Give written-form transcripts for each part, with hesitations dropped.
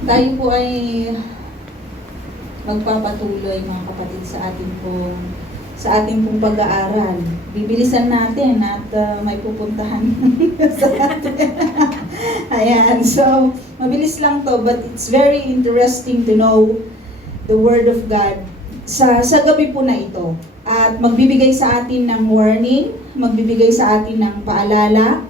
Tayo po ay magpapatuloy mga kapatid sa ating pong pag-aaral. Bibilisan natin at may pupuntahan sa atin. Ayan, so mabilis lang to, but it's very interesting to know the Word of God sa gabi po na ito. At magbibigay sa atin ng warning, magbibigay sa atin ng paalala,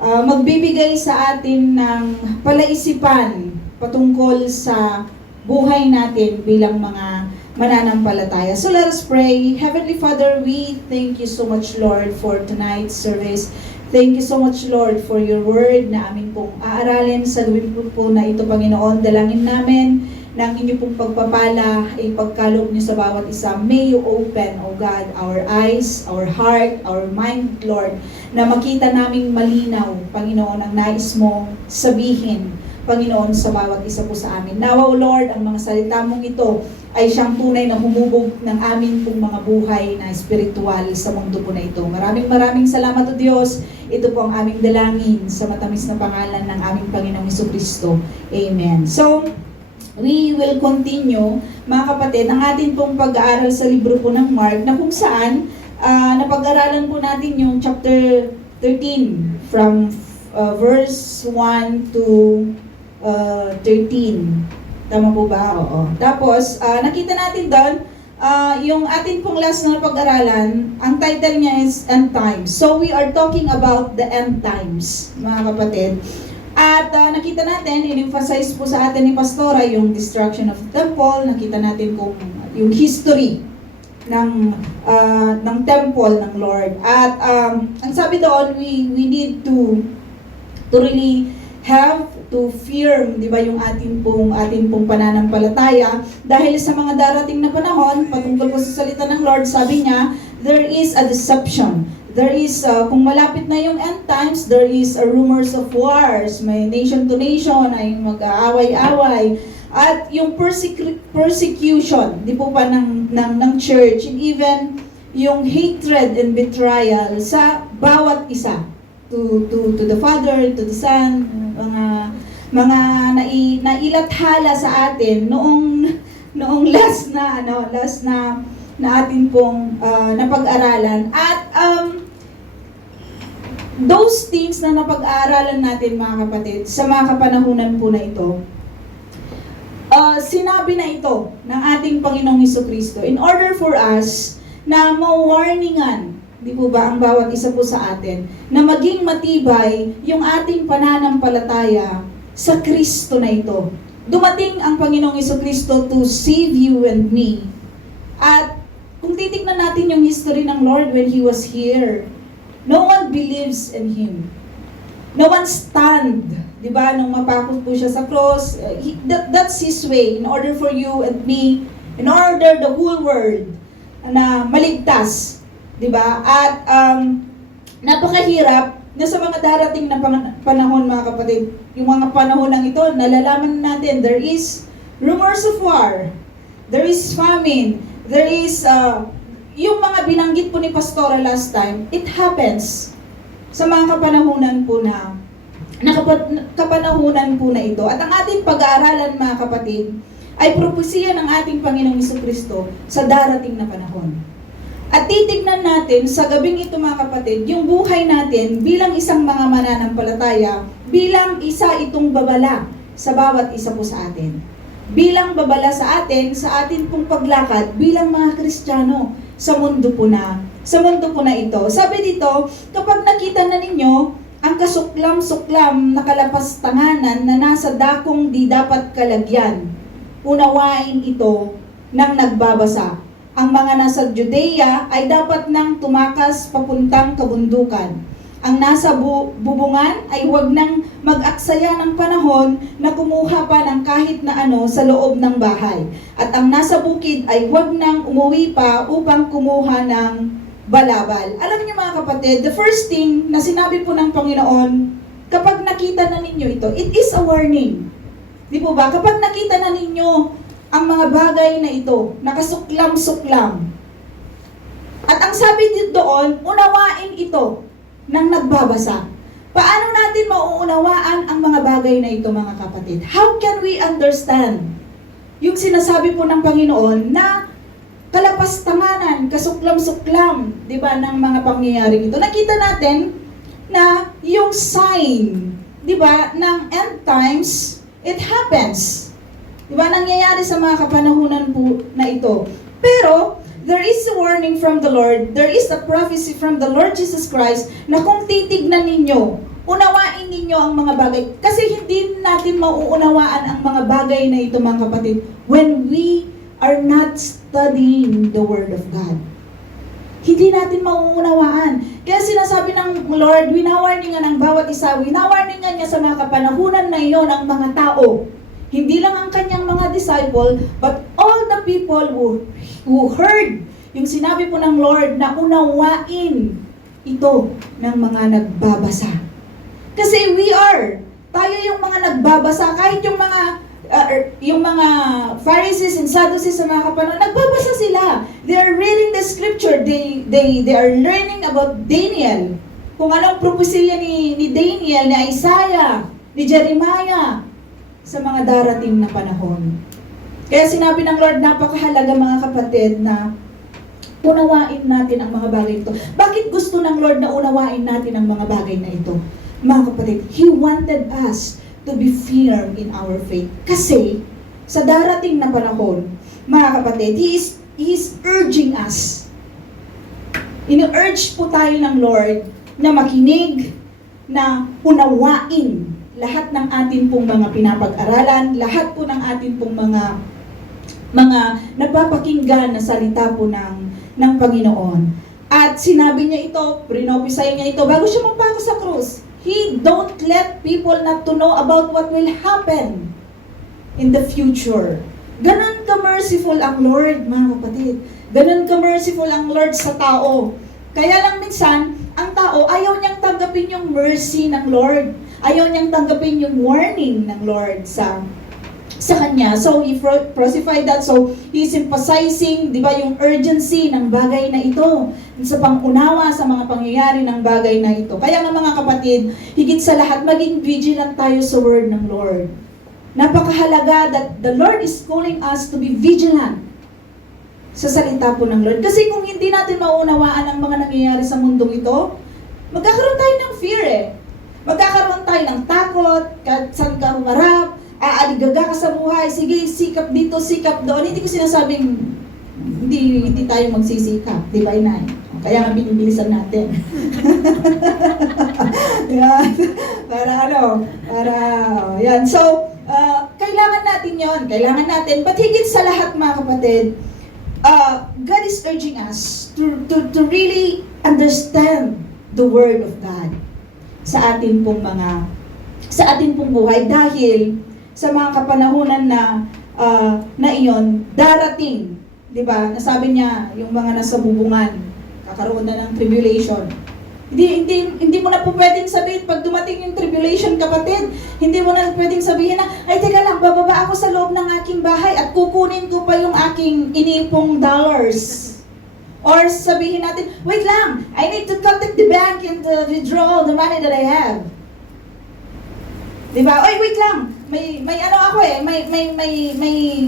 magbibigay sa atin ng palaisipan patungkol sa buhay natin bilang mga mananampalataya. So let us pray. Heavenly Father, we thank you so much, Lord, for tonight's service. Thank you so much, Lord, for your word na amin pong aaralin sa gabi po na ito, Panginoon. Dalangin namin na ang inyo pong pagpapala ay pagkaloob niyo sa bawat isa. May you open, O God, our eyes, our heart, our mind, Lord, na makita naming malinaw, Panginoon, ang nais mo sabihin, Panginoon, sa bawat isa po sa amin. Nawa, O Lord, ang mga salita mong ito ay siyang tunay na humubog ng amin pong mga buhay na espiritual sa mundo po na ito. Maraming salamat, O Diyos. Ito po ang aming dalangin sa matamis na pangalan ng aming Panginoong Jesucristo. Amen. So, we will continue, mga kapatid, ang atin pong pag-aaral sa libro po ng Mark, na kung saan napag-aralan po natin yung chapter 13 from verse 1 to 13. Tama po ba? Oo. Tapos, nakita natin doon, yung atin pong last na pag-aralan, ang title niya is End Times. So, we are talking about the End Times, mga kapatid. At nakita natin, in-emphasize po sa atin ni Pastora yung destruction of the temple. Nakita natin kung yung history ng temple ng Lord. At ang sabi doon, we need to really have to fear, di ba, yung ating pong pananampalataya, dahil sa mga darating na panahon, patungkol po sa salita ng Lord, sabi niya, there is a deception. There is, kung malapit na yung end times, there is rumors of wars, may nation to nation ay mag-aaway-away, at yung persecution, di po pa ng church, and even yung hatred and betrayal sa bawat isa, to the Father, to the Son, mga nailathala sa atin noong last na atin pong napag-aralan. At those things na napag-aaralan natin, mga kapatid, sa mga kapanahunan po na ito, sinabi na ito ng ating Panginoong Jesucristo in order for us na ma-warningan, di po ba, ang bawat isa po sa atin, na maging matibay yung ating pananampalataya sa Kristo na ito. Dumating ang Panginoong Jesucristo to save you and me. At kung titignan natin yung history ng Lord when He was here, no one believes in Him. No one stand, di ba, nung mapakot po siya sa cross. That's His way, in order for you and me, in order the whole world na maligtas. Diba? At napakahirap na sa mga darating na panahon, mga kapatid. Yung mga panahon ng ito, nalalaman natin, there is rumors of war, there is famine, there is yung mga binanggit po ni Pastora last time, it happens sa mga kapanahunan po kapanahunan po na ito. At ang ating pag-aaralan, mga kapatid, ay propesiya ng ating Panginoong Jesucristo sa darating na panahon. At titignan natin sa gabing ito, mga kapatid, yung buhay natin bilang isang mga mananampalataya, bilang isa itong babala sa bawat isa po sa atin. Bilang babala sa atin pong paglakad bilang mga Kristiyano sa mundo po na ito. Sabi dito, kapag nakita na ninyo ang kasuklam-suklam na kalapastanganan na nasa dakong di dapat kalagyan, unawain ito ng nagbabasa. Ang mga nasa Judea ay dapat nang tumakas papuntang kabundukan. Ang nasa bubungan ay huwag nang mag-aksaya ng panahon na kumuha pa ng kahit na ano sa loob ng bahay. At ang nasa bukid ay huwag nang umuwi pa upang kumuha ng balabal. Alam niyo, mga kapatid, the first thing na sinabi po ng Panginoon, kapag nakita na ninyo ito, it is a warning. Di po ba? Kapag nakita na ninyo ang mga bagay na ito, nakasuklam-suklam. At ang sabi dito doon, unawain ito ng nagbabasa. Paano natin mauunawaan ang mga bagay na ito, mga kapatid? How can we understand yung sinasabi po ng Panginoon na kalapastanganan, kasuklam-suklam, di ba, ng mga pangyayari ito? Nakita natin na yung sign, di ba, ng end times, it happens. Di ba, nangyayari sa mga kapanahunan po na ito. Pero, there is a warning from the Lord, there is a prophecy from the Lord Jesus Christ na kung titignan ninyo, unawain ninyo ang mga bagay. Kasi hindi natin mauunawaan ang mga bagay na ito, mga kapatid, when we are not studying the Word of God. Hindi natin mauunawaan. Kaya sinasabi ng Lord, winawarningan ang bawat isa, winawarningan niya sa mga kapanahunan na iyon ang mga tao. Hindi lang ang kanyang mga disciple, but all the people who heard yung sinabi po ng Lord na unawain ito ng mga nagbabasa. Kasi tayo yung mga nagbabasa, kahit yung mga Pharisees and Sadducees sa mga kapanahon, nagbabasa sila. They are reading the scripture. They are learning about Daniel. Kung anong propesya ni Daniel, ni Isaiah, ni Jeremiah sa mga darating na panahon. Kaya sinabi ng Lord, napakahalaga mga kapatid na unawain natin ang mga bagay ito. Bakit gusto ng Lord na unawain natin ang mga bagay na ito? Mga kapatid, He wanted us to be firm in our faith. Kasi, sa darating na panahon, mga kapatid, He is urging us. Inu-urge po tayo ng Lord na makinig, na unawain lahat ng atin pong mga pinapag-aralan, lahat po ng atin pong mga napapakinggan na salita po ng Panginoon. At sinabi niya ito, prinopisay niya ito, bago siya magpako sa krus. He don't let people not to know about what will happen in the future. Ganon ka-merciful ang Lord, mga kapatid. Ganon ka-merciful ang Lord sa tao. Kaya lang minsan, ang tao, ayaw niyang tanggapin yung mercy ng Lord. Ayaw niyang tanggapin yung warning ng Lord sa kanya. So, he crucified that. So, he's emphasizing, di ba, yung urgency ng bagay na ito sa pangunawa sa mga pangyayari ng bagay na ito. Kaya nga mga kapatid, higit sa lahat, maging vigilant tayo sa word ng Lord. Napakahalaga that the Lord is calling us to be vigilant sa salita po ng Lord. Kasi kung hindi natin maunawaan ang mga nangyayari sa mundong ito, magkakaroon tayo ng fear Magkakaroon tayo ng takot, kahit saan ka humarap, aaligaga ka sa buhay, sige, sikap dito, sikap doon. Hindi ko sinasabing hindi tayo magsisikap, di ba, Inay? Kaya nga binibilisan natin. Yan. Yan. So, kailangan natin yon, kailangan natin. But higit sa lahat, mga kapatid, God is urging us to really understand the Word of God sa atin pong buhay, dahil sa mga kapanahunan na iyon darating, 'di ba? Nasabi niya yung mga nasa bubungan, kakaroon na ng tribulation. Hindi mo na po pwedeng sabihin pag dumating yung tribulation, kapatid, hindi mo na pwedeng sabihin na, ay teka lang, bababa ako sa loob ng aking bahay at kukunin ko pa yung aking inipong dollars. Or sabihin natin, wait lang, I need to contact the bank and withdraw the money that I have. Diba? Oy, wait lang, may ano ako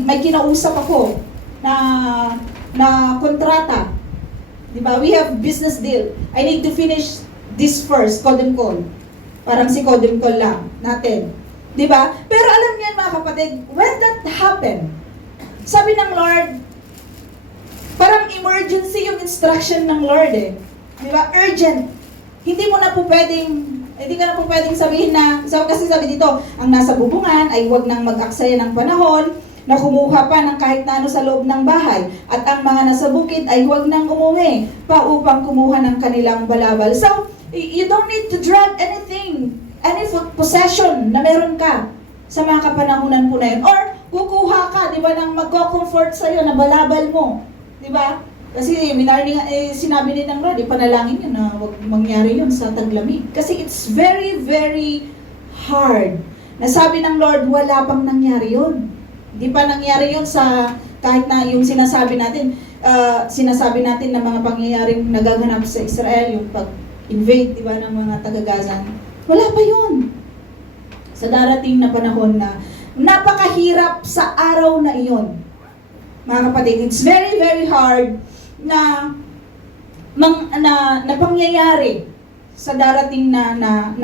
may kinausap ako na kontrata. Diba? We have business deal. I need to finish this first, Codem Call. Parang si Codem Call lang natin. Diba? Pero alam niyo mga kapatid, when that happened, sabi ng Lord, parang emergency yung instruction ng Lord Di ba? Urgent. Hindi ka na po pwedeng sabihin na, kasi sabi dito, ang nasa bubungan ay huwag nang mag-aksaya ng panahon na kumuha pa ng kahit na ano sa loob ng bahay. At ang mga nasa bukid ay huwag nang umuwi pa upang kumuha ng kanilang balabal. So, you don't need to drag anything, any possession na meron ka sa mga kapanahunan po na yun. Or, kukuha ka, di ba, nang magko-comfort sa'yo na balabal mo. Di ba? Kasi sinabi din ng Lord, ipanalangin yun na huwag mangyari yun sa taglamig. Kasi it's very, very hard. Nasabi ng Lord, wala pang nangyari yun. Di pa nangyari yun sa, kahit na yung sinasabi natin na mga pangyayaring nagaganap sa Israel, yung pag-invade, di ba, ng mga taga-Gaza. Wala pa yun. Sa darating na panahon na napakahirap sa araw na iyon. Mga kapatid, it's very, very hard na pangyayari sa darating na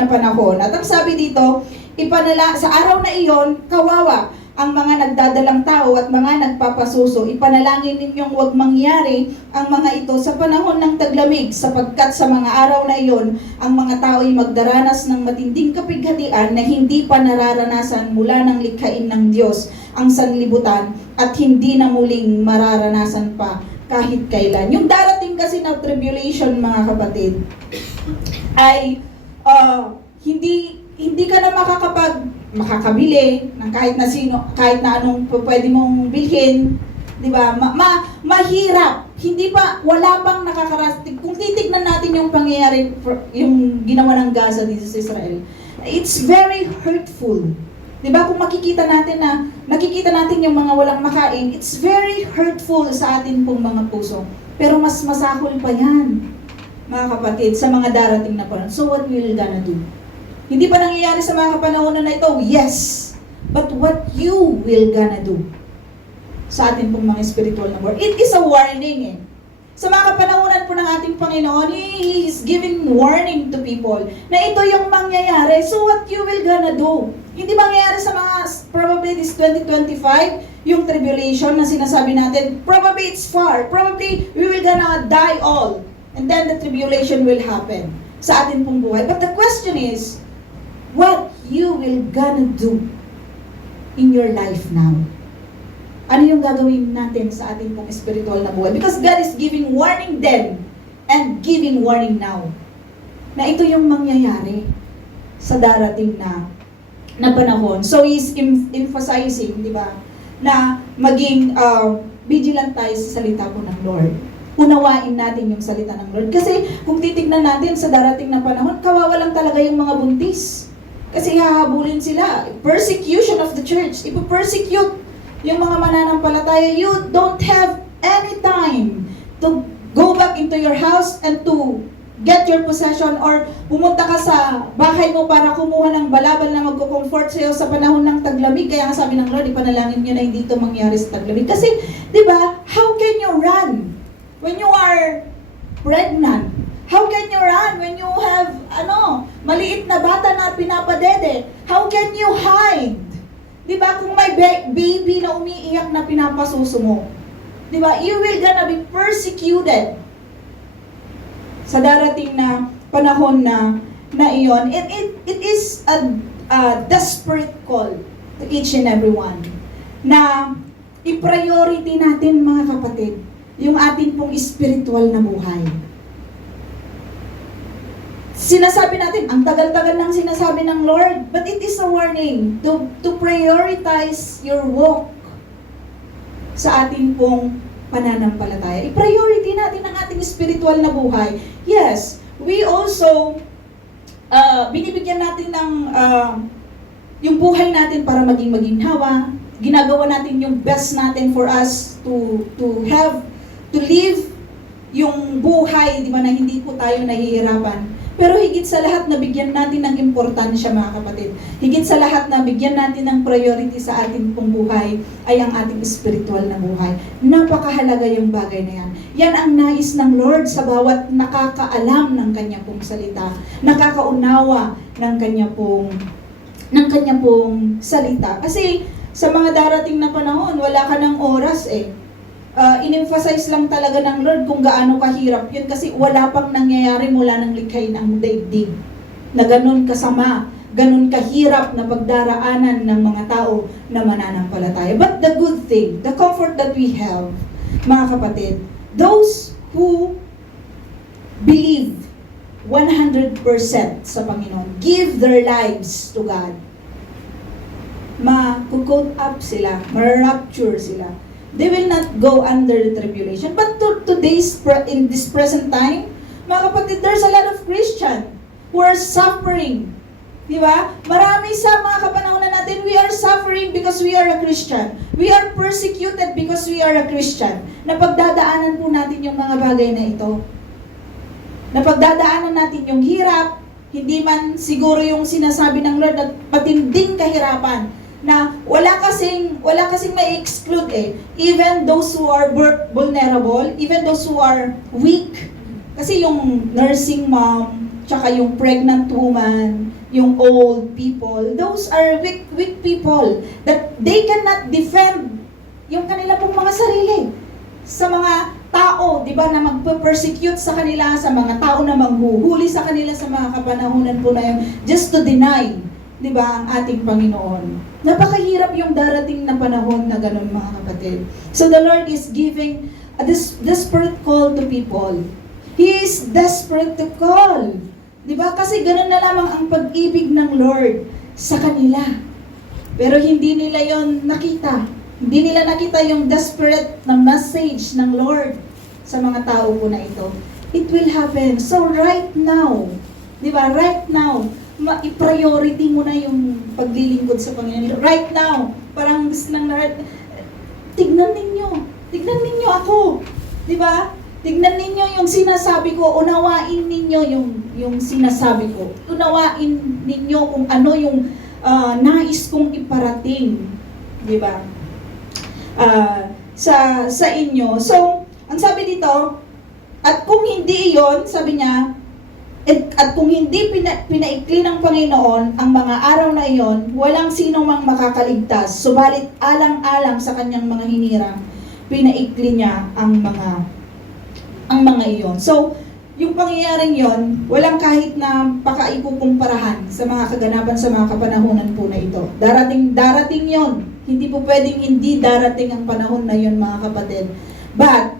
panahon. At ang sabi dito, sa araw na iyon, kawawa ang mga nagdadalang tao at mga nagpapasuso. Ipanalangin ninyong huwag mangyari ang mga ito sa panahon ng taglamig, sapagkat sa mga araw na iyon, ang mga tao ay magdaranas ng matinding kapighatian na hindi pa nararanasan mula ng likhain ng Diyos ang sanlibutan at hindi na muling mararanasan pa kahit kailan. Yung darating kasi na tribulation, mga kapatid, ay hindi ka na makakabili ng kahit na anong pwede mong bilhin, 'di ba? Mahirap. Wala pang nakakarating. Kung titignan natin yung pangyayari, yung ginawa ng Gaza dito sa Israel, it's very hurtful. 'Di ba? Kung nakikita natin yung mga walang makain, it's very hurtful sa atin pong mga puso. Pero mas masahol pa 'yan, mga kapatid, sa mga darating na panahon. So what will gonna do? Hindi pa nangyayari sa mga kapanahonan na ito? Yes. But what you will gonna do sa ating pong mga spiritual na war? It is a warning eh. Sa mga kapanahonan po ng ating Panginoon, He is giving warning to people na ito yung mangyayari. So what you will gonna do? Hindi mangyayari sa mga, probably this 2025, yung tribulation na sinasabi natin, probably it's far. Probably we will gonna die all. And then the tribulation will happen sa ating pong buhay. But the question is, what you will gonna do in your life now? Ano yung gagawin natin sa ating pong spiritual na buhay? Because God is giving warning then and giving warning now. Na ito yung mangyayari sa darating na panahon. So He's emphasizing, di ba, na maging vigilant tayo sa salita po ng Lord. Unawain natin yung salita ng Lord. Kasi kung titignan natin sa darating na panahon, kawawa lang talaga yung mga buntis. Kasi hahabulin sila. Persecution of the church. Ipo-persecute yung mga mananampalataya. You don't have any time to go back into your house and to get your possession or pumunta ka sa bahay mo para kumuha ng balabal na magko-comfort sa'yo sa panahon ng taglamig. Kaya nga sabi ng Lord, ipanalangin nyo na hindi ito mangyari sa taglamig. Kasi, di ba, how can you run when you are pregnant? How can you run when you have, maliit na bata na pinapadede? How can you hide? Diba, kung may baby na umiiyak na pinapasuso mo, diba, you will gonna be persecuted sa darating na panahon na iyon. It is a desperate call to each and every one na i-priority natin, mga kapatid, yung ating pong spiritual na buhay. Sinasabi natin, ang tagal-tagal nang sinasabi ng Lord, but it is a warning to prioritize your walk sa ating pong pananampalataya. I-priority natin ang ating spiritual na buhay. Yes, we also, binibigyan natin ng yung buhay natin para maging maginhawa. Ginagawa natin yung best natin for us to live yung buhay, di ba, na hindi po tayo nahihirapan. Pero higit sa lahat, nabigyan natin ng importansya, mga kapatid. Higit sa lahat, nabigyan natin ng priority sa ating pong buhay ay ang ating spiritual na buhay. Napakahalaga yung bagay na yan. Yan ang nais ng Lord sa bawat nakakaalam ng Kanya pong salita, nakakaunawa ng Kanya pong salita. Kasi sa mga darating na panahon, wala ka ng oras eh. In-emphasize lang talaga ng Lord kung gaano kahirap yun kasi wala pang nangyayari mula ng likhain ang daigdig na ganun kasama, ganun kahirap na pagdaraanan ng mga tao na mananampalataya. But the good thing, the comfort that we have, mga kapatid, those who believe 100% sa Panginoon, give their lives to God, ma-caught up sila, ma-rapture sila. They will not go under the tribulation. But in this present time, mga kapatid, there's a lot of Christian who are suffering. Di ba? Marami sa mga kapanahonan natin, we are suffering because we are a Christian. We are persecuted because we are a Christian. Napagdadaanan po natin yung mga bagay na ito. Napagdadaanan natin yung hirap, hindi man siguro yung sinasabi ng Lord na matinding kahirapan, na wala kasing may exclude eh. Even those who are vulnerable, even those who are weak, kasi yung nursing mom, tsaka yung pregnant woman, yung old people, those are weak people that they cannot defend yung kanila pong mga sarili sa mga tao, di ba, na magpe-persecute sa kanila, sa mga tao na manghuhuli sa kanila sa mga kapanahunan po na yun, just to deny, di ba, ang ating Panginoon. Napakahirap yung darating na panahon na ganun, mga kapatid. So the Lord is giving a desperate call to people. He is desperate to call. Di ba? Kasi ganun na lamang ang pag-ibig ng Lord sa kanila. Pero hindi nila yon nakita. Hindi nila nakita yung desperate na message ng Lord sa mga tao po na ito. It will happen. So right now, di ba? Right now, i-priority mo na yung paglilingkod sa Panginoon. Right now, parang gusto nang tignan ninyo ako. Di ba? Tignan ninyo yung sinasabi ko, unawain ninyo yung sinasabi ko. Unawain ninyo kung ano yung nais kong iparating. Di ba? Sa inyo. So, ang sabi dito, at kung hindi iyon, sabi niya, at kung hindi pinaikli ng Panginoon ang mga araw na iyon, walang sino mang makakaligtas. Subalit alang-alang sa kanyang mga hinirang, pinaikli niya ang mga iyon. So, yung pangyayaring yon, walang kahit na pakaikukumparahan sa mga kaganapan sa mga kapanahunan po na ito. Darating yon. Hindi po pwedeng hindi darating ang panahon na yon, mga kapatid. But,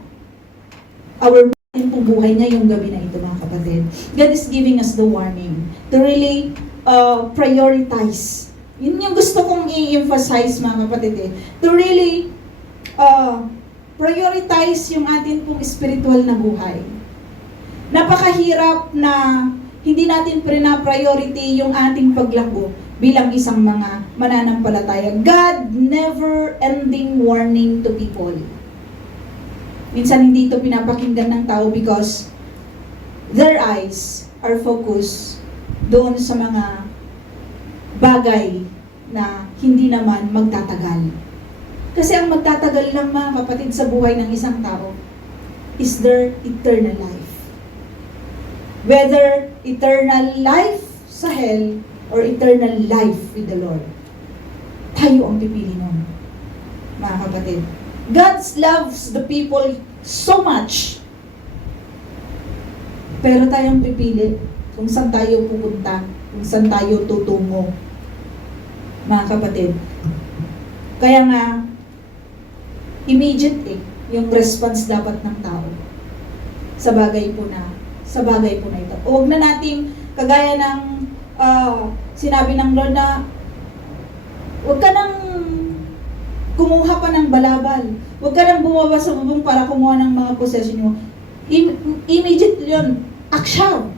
our pong buhay ngayong gabi na ito, mga kapatid. God is giving us the warning to really prioritize. Yun yung gusto kong i-emphasize, mga kapatid, to really prioritize yung atin pong spiritual na buhay. Napakahirap na hindi natin priority yung ating paglago bilang isang mga mananampalataya. God never-ending warning to people. Minsan hindi ito pinapakinggan ng tao because their eyes are focused doon sa mga bagay na hindi naman magtatagal. Kasi ang magtatagal lang, mga kapatid, sa buhay ng isang tao is their eternal life. Whether eternal life sa hell or eternal life with the Lord. Tayo ang pipili nun, mga kapatid. God loves the people so much. Pero tayong pipili kung saan tayo pupunta, kung saan tayo tutungo, mga kapatid. Kaya nga, immediate yung response dapat ng tao sa bagay po na ito. Huwag na nating kagaya ng sinabi ng Lord na huwag ka nang kumuha pa ng balabal. Huwag ka nang bumaba sa bubong para kumuha ng mga possession mo. Immediate yun. Action.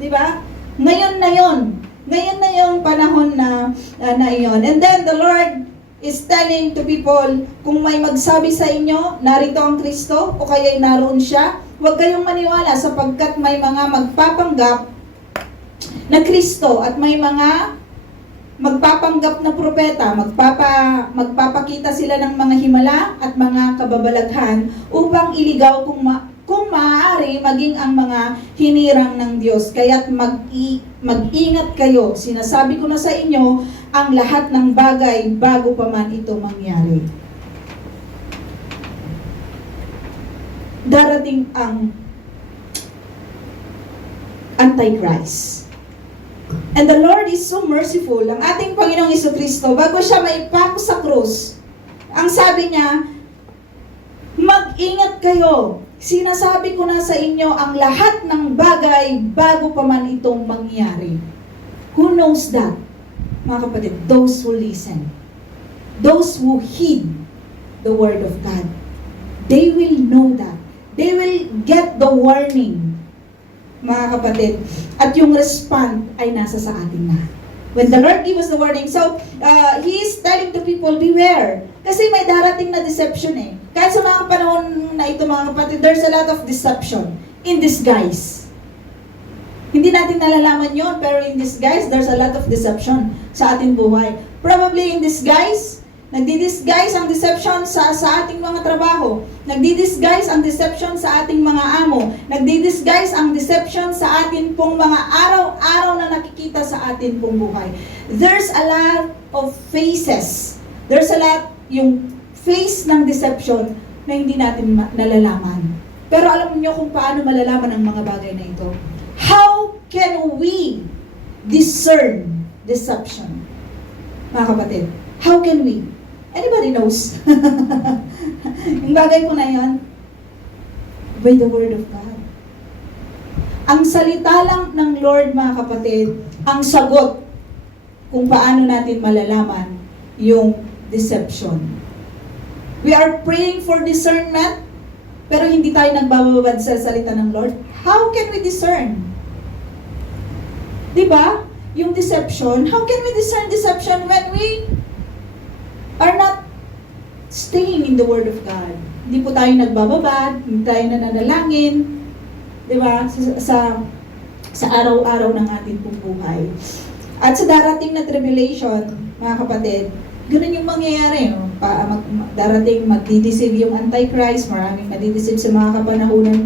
Diba? Ngayon na yung panahon na iyon. And then the Lord is telling to people, kung may magsabi sa inyo, narito ang Kristo, o kaya'y naroon siya, huwag kayong maniwala sapagkat may mga magpapanggap na Kristo at may mga magpapanggap na propeta, magpapakita sila ng mga himala at mga kababalaghan upang iligaw kung maaari maging ang mga hinirang ng Diyos. Kaya't mag-ingat kayo. Sinasabi ko na sa inyo ang lahat ng bagay bago pa man ito mangyari. Darating ang Antichrist. And the Lord is so merciful. Ang ating Panginoong Jesucristo, bago siya maipako sa krus, ang sabi niya, mag-ingat kayo. Sinasabi ko na sa inyo ang lahat ng bagay bago pa man itong mangyari. Who knows that? Mga kapatid, those who listen. Those who heed the word of God. They will know that. They will get the warning, mga kapatid. At yung respond ay nasa sa atin na. When the Lord gives us the warning, so He is telling to people, beware. Kasi may darating na deception eh. Kahit sa mga panahon na ito, mga kapatid, there's a lot of deception in disguise. Hindi natin nalalaman yon, pero in disguise, there's a lot of deception sa ating buhay. Probably in disguise, nagdi-disguise ang deception sa ating mga trabaho. Nagdi-disguise ang deception sa ating mga amo. Nagdi-disguise ang deception sa ating pong mga araw-araw na nakikita sa ating pong buhay. There's a lot of faces. There's a lot yung face ng deception na hindi natin nalalaman. Pero alam niyo kung paano malalaman ang mga bagay na ito? How can we discern deception? Mga kapatid, how can we? Anybody knows? Yung bagay po na yan, by the Word of God. Ang salita lang ng Lord, mga kapatid, ang sagot kung paano natin malalaman yung deception. We are praying for discernment, pero hindi tayo nagbababad sa salita ng Lord. How can we discern? Diba? Yung deception, how can we discern deception when we are not staying in the Word of God? Hindi po tayo nagbababad, hindi tayo nananalangin, diba? Sa araw-araw ng ating pong buhay. At sa darating na tribulation, mga kapatid, ganun yung mangyayari. Darating, magdideceive yung Antichrist, maraming madideceive sa mga kapanahunan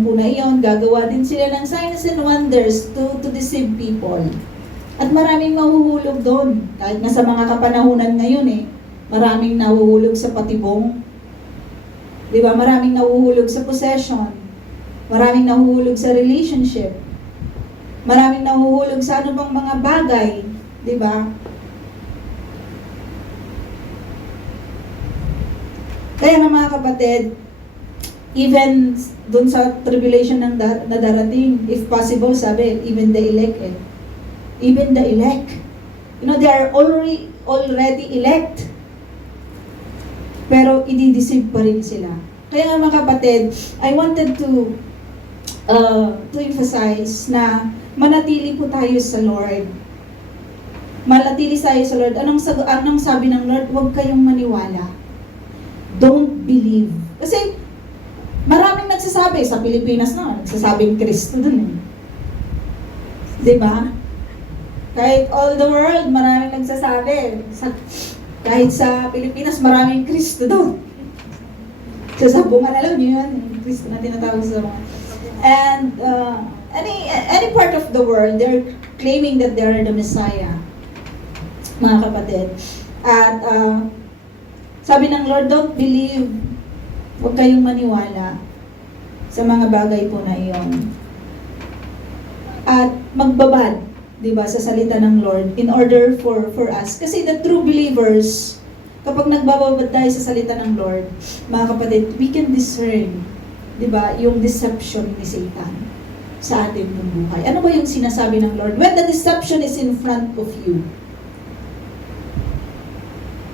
po na iyon. Gagawa din sila ng signs and wonders to deceive people. At maraming mahuhulog doon. Kahit nga sa mga kapanahunan ngayon maraming nahuhulog sa patibong. Di ba? Maraming nahuhulog sa possession. Maraming nahuhulog sa relationship. Maraming nahuhulog sa ano bang mga bagay. Di ba? Kaya nga mga kapatid, even dun sa tribulation na darating, if possible, sabi, even the elect Even the elect. They are already elect. Pero i-deceive pa rin sila. Kaya nga mga kapatid, I wanted to emphasize na manatili po tayo sa Lord. Manatili tayo sa Lord. Anong sabi ng Lord? Huwag kayong maniwala. Don't believe. Kasi maraming nagsasabi sa Pilipinas nagsasabing Kristo dun. Diba? Kahit all the world, maraming nagsasabi. Kahit sa Pilipinas, maraming Kristo doon. Sa sabungan, alam niyo yun, yung Kristo na tinatawag sa sabungan. And any part of the world, they're claiming that they're the Messiah. Mga kapatid. At sabi ng Lord, don't believe. Huwag kayong maniwala sa mga bagay po na iyon. At magbabad, diba, sa salita ng Lord in order for us. Kasi the true believers, kapag nagbababad tayo sa salita ng Lord, mga kapatid, we can discern, diba, yung deception ni Satan sa ating buhay. Ano ba yung sinasabi ng Lord? When the deception is in front of you,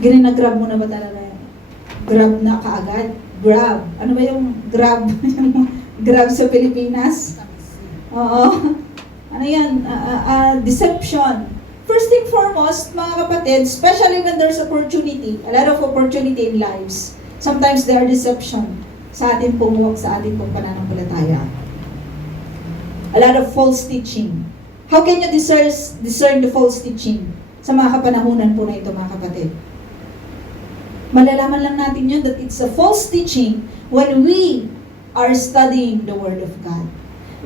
grab mo na ba talaga yan? Grab na kaagad? Grab. Ano ba yung grab? Grab sa Pilipinas? Oo. Ano yan? Deception. First thing foremost, mga kapatid, especially when there's opportunity, a lot of opportunity in lives, sometimes there are deception sa ating pong walk, sa ating pong pananampalataya. A lot of false teaching. How can you discern the false teaching sa mga kapanahunan po na ito, mga kapatid? Malalaman lang natin yun that it's a false teaching when we are studying the Word of God.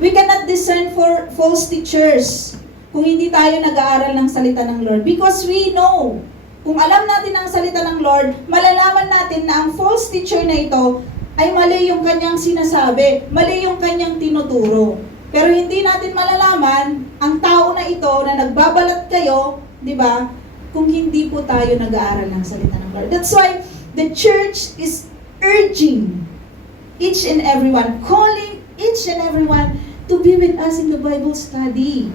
We cannot discern for false teachers kung hindi tayo nag-aaral ng salita ng Lord. Because we know, kung alam natin ang salita ng Lord, malalaman natin na ang false teacher na ito ay mali yung kanyang sinasabi, mali yung kanyang tinuturo. Pero hindi natin malalaman ang tao na ito na nagbabalat kayo, di ba, kung hindi po tayo nag-aaral ng salita ng Lord. That's why the church is urging each and everyone, calling each and everyone to be with us in the Bible study.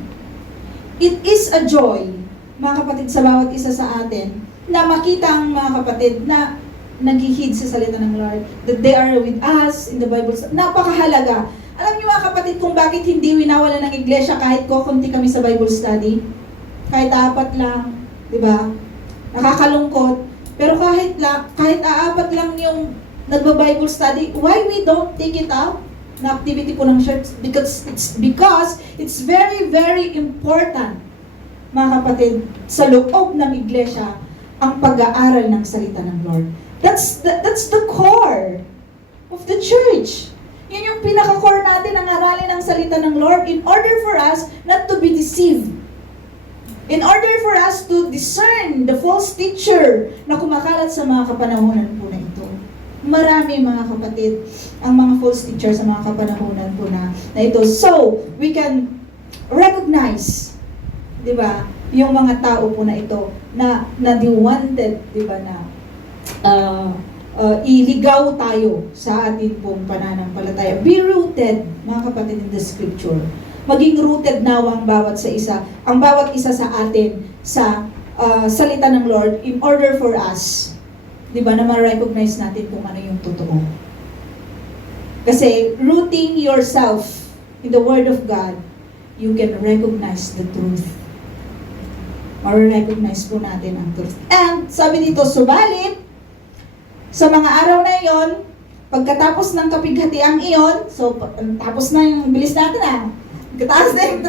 It is a joy, mga kapatid, sa bawat isa sa atin, na makita ang mga kapatid na naghihid sa salita ng Lord, that they are with us in the Bible study. Napakahalaga. Alam niyo mga kapatid kung bakit hindi winawala ng iglesia kahit kukunti kami sa Bible study? Kahit 4 lang, di ba? Nakakalungkot. Pero kahit 4 lang yung nagba-Bible study, why we don't take it out? na activity po ng church because it's very, very important, mga kapatid, sa loob ng iglesia, ang pag-aaral ng salita ng Lord. That's the core of the church. Yun yung pinaka-core natin, ang aralin ng salita ng Lord in order for us not to be deceived. In order for us to discern the false teacher na kumakalat sa mga kapanahonan po na ito. Marami, mga kapatid, ang mga false teacher sa mga kapanahonan po na ito. So, we can recognize, di ba, yung mga tao po na ito na they wanted, di ba, na iligaw tayo sa atin pong pananampalataya. Be rooted, mga kapatid, in the scripture. Maging rooted nawa ang bawat isa sa atin sa salita ng Lord in order for us, di ba, na ma-recognize natin kung ano yung totoo. Kasi rooting yourself in the Word of God, you can recognize the truth. Ma-recognize po natin ang truth. And sabi dito, subalit, sa mga araw na iyon, pagkatapos ng kapighatiang iyon, so tapos na yung bilis natin pagkatapos na yung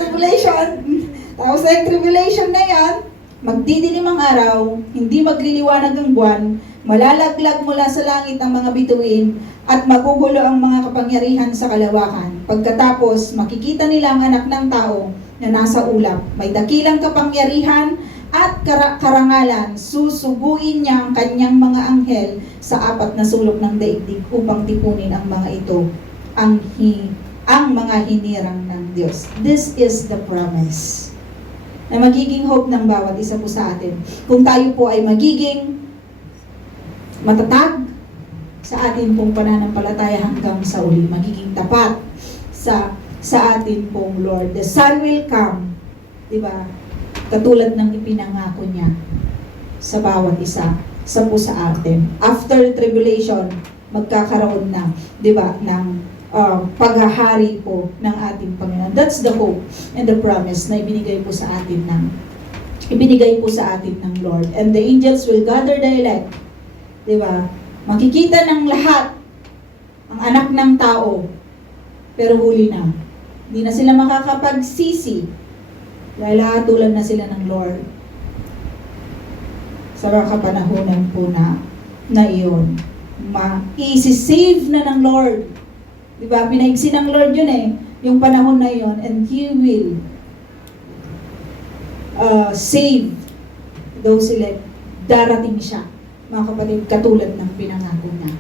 tribulation na yan, magdidilim ang araw, hindi magliliwanag ang buwan, malalaglag mula sa langit ang mga bituin, at magugulo ang mga kapangyarihan sa kalawakan. Pagkatapos, makikita nila ang anak ng tao na nasa ulap. May dakilang kapangyarihan at karangalan. Susuguin niya ang kanyang mga anghel sa 4 na sulok ng daigdig upang tipunin ang mga ito, ang mga hinirang ng Diyos. This is the promise na magiging hope ng bawat isa po sa atin. Kung tayo po ay magiging matatag sa atin pong pananampalataya hanggang sa uli, magiging tapat sa atin pong Lord. The sun will come, di ba? Katulad ng ipinangako niya sa bawat isa po sa atin. After tribulation, magkakaroon na, di ba, ng paghahari po ng ating Panginoon. That's the hope and the promise na ibinigay po sa atin ng Lord. And the angels will gather the elect. Diba? Makikita ng lahat ang anak ng tao, pero huli na. Hindi na sila makakapagsisi dahil hatulan na sila ng Lord sa mga kapanahonan po na iyon. I-save na ng Lord. Diba? Pinaigsi ng Lord yun yung panahon na yun, and He will save those elect. Darating siya, mga kapatid, katulad ng pinangako niya.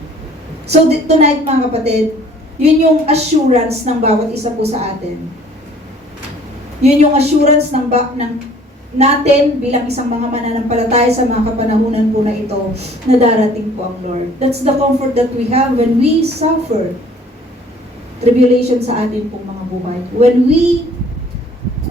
So tonight, mga kapatid, yun yung assurance ng bawat isa po sa atin. Yun yung assurance ng natin bilang isang mga mananampalataya sa mga kapanahunan po na ito, na darating po ang Lord. That's the comfort that we have when we suffer tribulation sa atin pong mga buhay.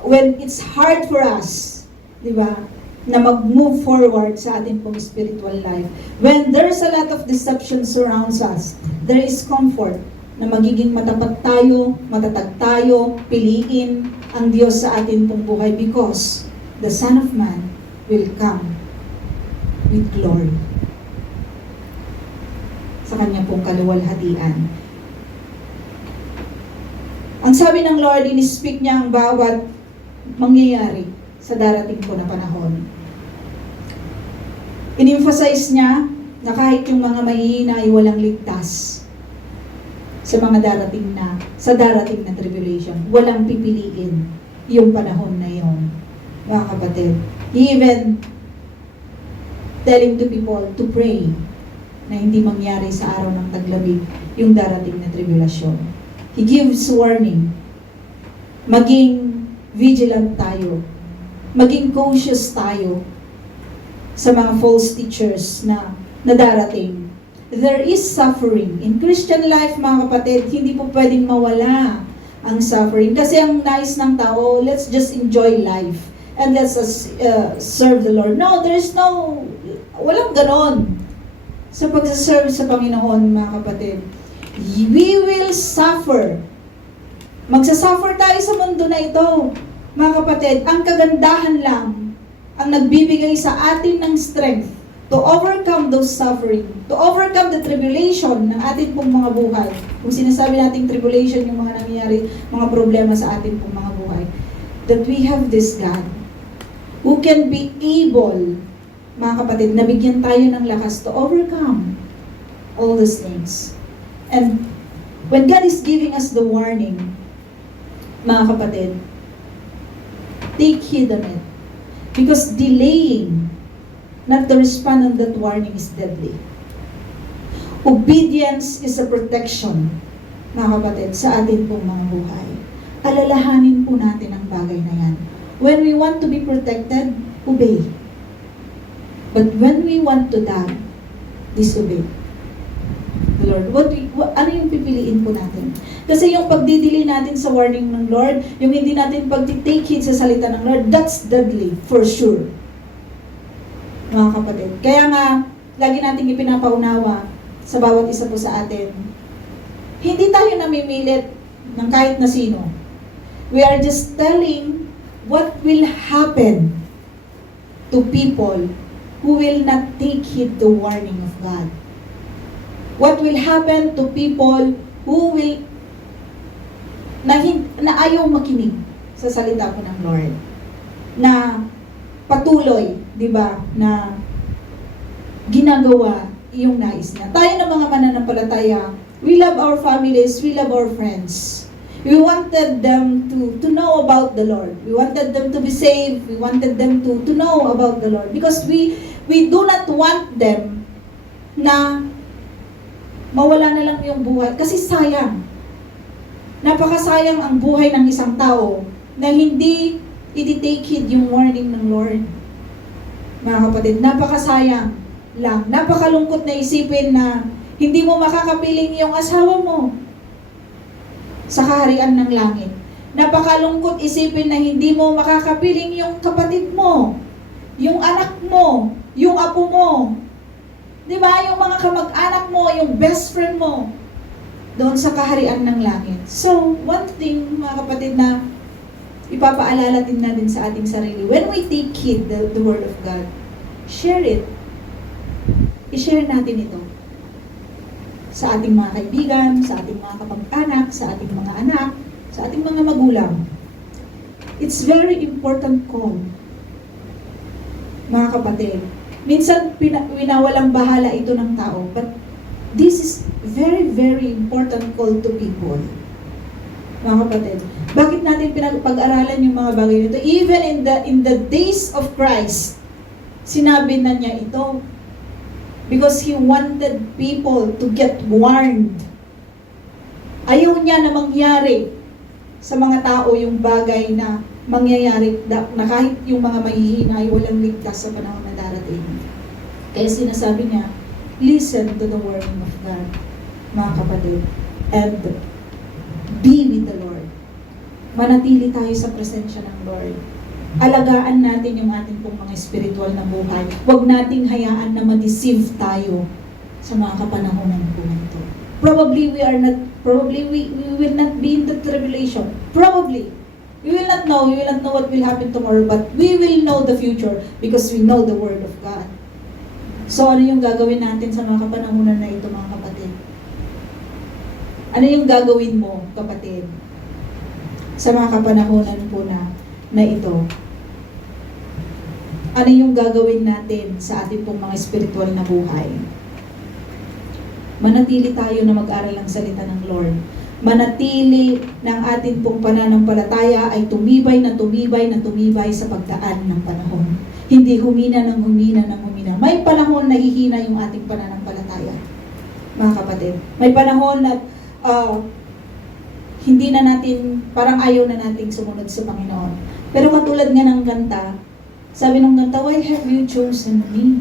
When it's hard for us, di ba, na mag-move forward sa atin pong spiritual life. When there's a lot of deception surrounds us, there is comfort na magiging matapat tayo, matatag tayo, piliin ang Diyos sa atin pong buhay because the Son of Man will come with glory sa kanya pong kaluwalhatian. Ang sabi ng Lord, in-speak niya ang bawat mangyayari sa darating po na panahon. In-emphasize niya na kahit yung mga mahihina ay walang ligtas sa darating na tribulation. Walang pipiliin yung panahon na yon, mga kapatid. He even telling to people to pray na hindi mangyari sa araw ng taglamig yung darating na tribulation. He gives warning. Maging vigilant tayo. Maging cautious tayo sa mga false teachers na darating. There is suffering. In Christian life, mga kapatid, hindi po pwedeng mawala ang suffering. Kasi ang nais ng tao, let's just enjoy life. And let's serve the Lord. No, walang ganon. Sa pagsaserve sa Panginoon, mga kapatid, we will suffer. Magsasuffer tayo sa mundo na ito, mga kapatid. Ang kagandahan lang ang nagbibigay sa atin ng strength to overcome those suffering, to overcome the tribulation ng ating pong mga buhay. Kung sinasabi nating tribulation, yung mga nangyayari, mga problema sa ating pong mga buhay, that we have this God who can be able, mga kapatid, na bigyan tayo ng lakas to overcome all these things. And when God is giving us the warning, mga kapatid, take heed on it. Because delaying not to respond on that warning is deadly. Obedience is a protection, mga kapatid, sa atin pong mga buhay. Alalahanin po natin ang bagay na yan. When we want to be protected, obey. But when we want to die, disobey. The Lord, ano yung pipiliin po natin? Kasi yung pagdidili natin sa warning ng Lord, yung hindi natin pag-take heed sa salita ng Lord, that's deadly, for sure. Mga kapatid. Kaya nga, lagi nating ipinapaunawa sa bawat isa po sa atin. Hindi tayo namimilit ng kahit na sino. We are just telling what will happen to people who will not take heed the warning of God. What will happen to people who will na ayaw makinig sa salita po ng Lord. Na patuloy, di ba, na ginagawa yung nais na. Tayo na mga mananampalataya, we love our families, we love our friends. We wanted them to know about the Lord. We wanted them to be saved. We wanted them to know about the Lord. Because we do not want them na mawala na lang yung buhay. Kasi sayang. Napakasayang ang buhay ng isang tao na hindi i-take heed yung warning ng Lord. Mga kapatid, napakasayang lang. Napakalungkot na isipin na hindi mo makakapiling yung asawa mo sa kaharian ng langit. Napakalungkot isipin na hindi mo makakapiling yung kapatid mo, yung anak mo, yung apo mo, di ba? Yung mga kamag-anak mo, yung best friend mo, doon sa kaharian ng langit. So, one thing, mga kapatid, na ipapaalala din natin sa ating sarili, when we take heed the Word of God, share it. I-share natin ito sa ating mga kaibigan, sa ating mga kapag-anak, sa ating mga anak, sa ating mga magulang. It's very important call, mga kapatid. Minsan, winawalang bahala ito ng tao, but this is very, very important call to people. Mga kapatid, bakit natin pinag-aralan yung mga bagay nito? Even in the days of Christ, sinabi na niya ito. Because He wanted people to get warned. Ayaw niya na mangyari sa mga tao yung bagay na mangyayari na kahit yung mga mahihina ay walang ligtas sa panahon na darating. Kaya sinasabi niya, listen to the warning of God, mga kapatid, and be with the Lord. Manatili tayo sa presensya ng Lord. Alagaan natin yung ating pong mga spiritual na buhay. Huwag nating hayaan na ma-deceive tayo sa mga kapanahonan po ito. Probably we will not be in the tribulation. Probably. We will not know what will happen tomorrow, but we will know the future because we know the Word of God. So, ano yung gagawin natin sa mga kapanahonan na ito, mga kapatid? Ano yung gagawin mo, kapatid, sa mga kapanahonan po na ito? Ano yung gagawin natin sa ating pong mga spiritual na buhay? Manatili tayo na mag-aral ng salita ng Lord. Manatili ng ating pong pananampalataya ay tumibay na tumibay na tumibay sa pagdaan ng panahon. Hindi humina ng humina ng humina. May panahon na hihina yung ating pananampalataya, mga kapatid. May panahon na hindi na natin, parang ayaw na nating sumunod sa Panginoon. Pero katulad nga ng kanta, sabi ng kanta, why have you chosen me?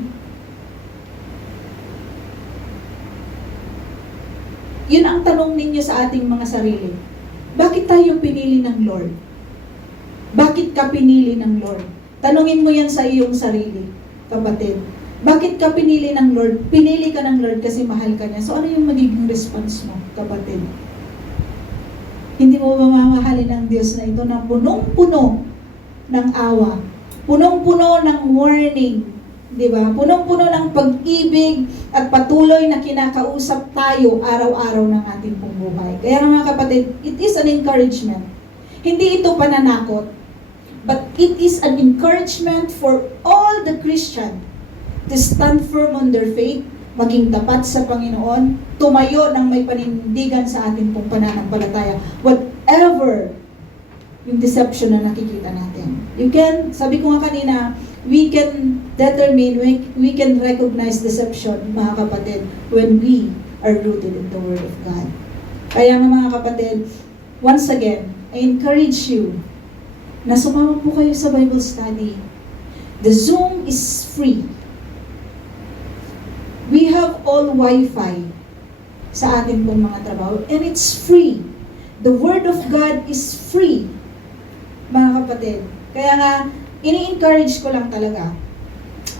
Yun ang tanong ninyo sa ating mga sarili. Bakit tayo pinili ng Lord? Bakit ka pinili ng Lord? Tanungin mo yan sa iyong sarili, kapatid. Bakit ka pinili ng Lord? Pinili ka ng Lord kasi mahal ka niya. So ano yung magiging response mo, kapatid? Hindi mo ba mamahalin ang Diyos na ito na punong-puno ng awa, punong-puno ng warning, di ba? Punong-puno ng pag-ibig at patuloy na kinakausap tayo araw-araw ng ating pong buhay. Kaya mga kapatid, it is an encouragement. Hindi ito pananakot, but it is an encouragement for all the Christian to stand firm on their faith, maging tapat sa Panginoon, tumayo ng may panindigan sa ating pong pananampalataya. Whatever yung deception na nakikita natin. You can, sabi ko nga kanina, we can determine, we can recognize deception, mga kapatid, when we are rooted in the Word of God. Kaya nga mga kapatid, once again, I encourage you na sumama po kayo sa Bible study. The Zoom is free. We have all Wi-Fi sa ating pong mga trabaho, and it's free. The Word of God is free, mga kapatid. Kaya nga, ini-encourage ko lang talaga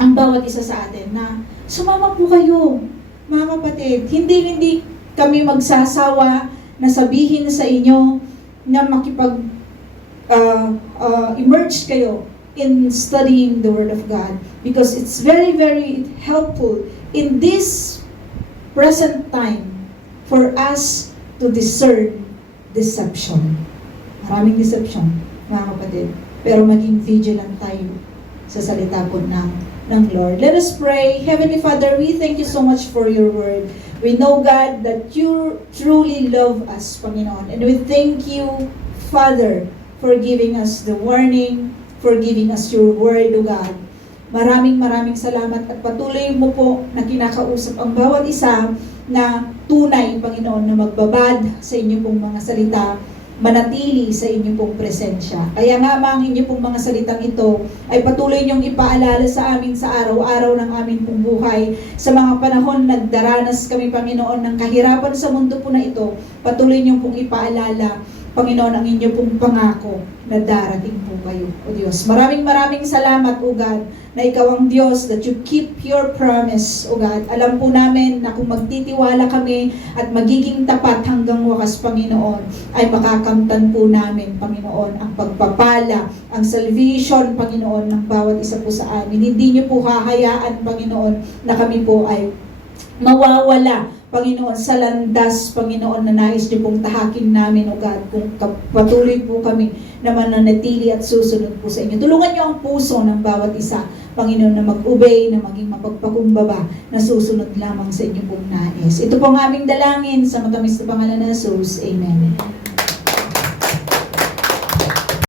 ang bawat isa sa atin na sumama po kayo, mga kapatid. Hindi kami magsasawa na sabihin sa inyo na emerge kayo in studying the Word of God, because it's very, very helpful in this present time for us to discern deception. Maraming deception, mga kapatid. Pero maging vigilant tayo sa salita po ng Lord. Let us pray. Heavenly Father, we thank you so much for your word. We know, God, that you truly love us, Panginoon. And we thank you, Father, for giving us the warning, for giving us your word, O God. Maraming salamat at patuloy mo po na kinakausap ang bawat isa na tunay, Panginoon, na magbabad sa inyo pong mga salita, manatili sa inyo pong presensya. Kaya nga ang inyo pong mga salitang ito ay patuloy niyong ipaalala sa amin sa araw-araw ng amin pong buhay. Sa mga panahon nagdaranas kami, Panginoon, ng kahirapan sa mundo po na ito, patuloy niyong pong ipaalala, Panginoon, ang inyo pong pangako na darating po kayo, O Diyos. Maraming salamat, O God, na ikaw ang Diyos, that you keep your promise, O God. Alam po namin na kung magtitiwala kami at magiging tapat hanggang wakas, Panginoon, ay makakamtan po namin, Panginoon, ang pagpapala, ang salvation, Panginoon, ng bawat isa po sa amin. Hindi niyo po hahayaan, Panginoon, na kami po ay mawawala, Panginoon, sa landas, Panginoon, na nais niyo pong tahakin namin, O God, kung patuloy po kami na mananatili at susunod po sa inyo. Tulungan niyo ang puso ng bawat isa, Panginoon, na mag-obey, na maging mapagpakumbaba, na susunod lamang sa inyo pong nais. Ito po ang aming dalangin sa matamis na pangalan na Jesus. Amen.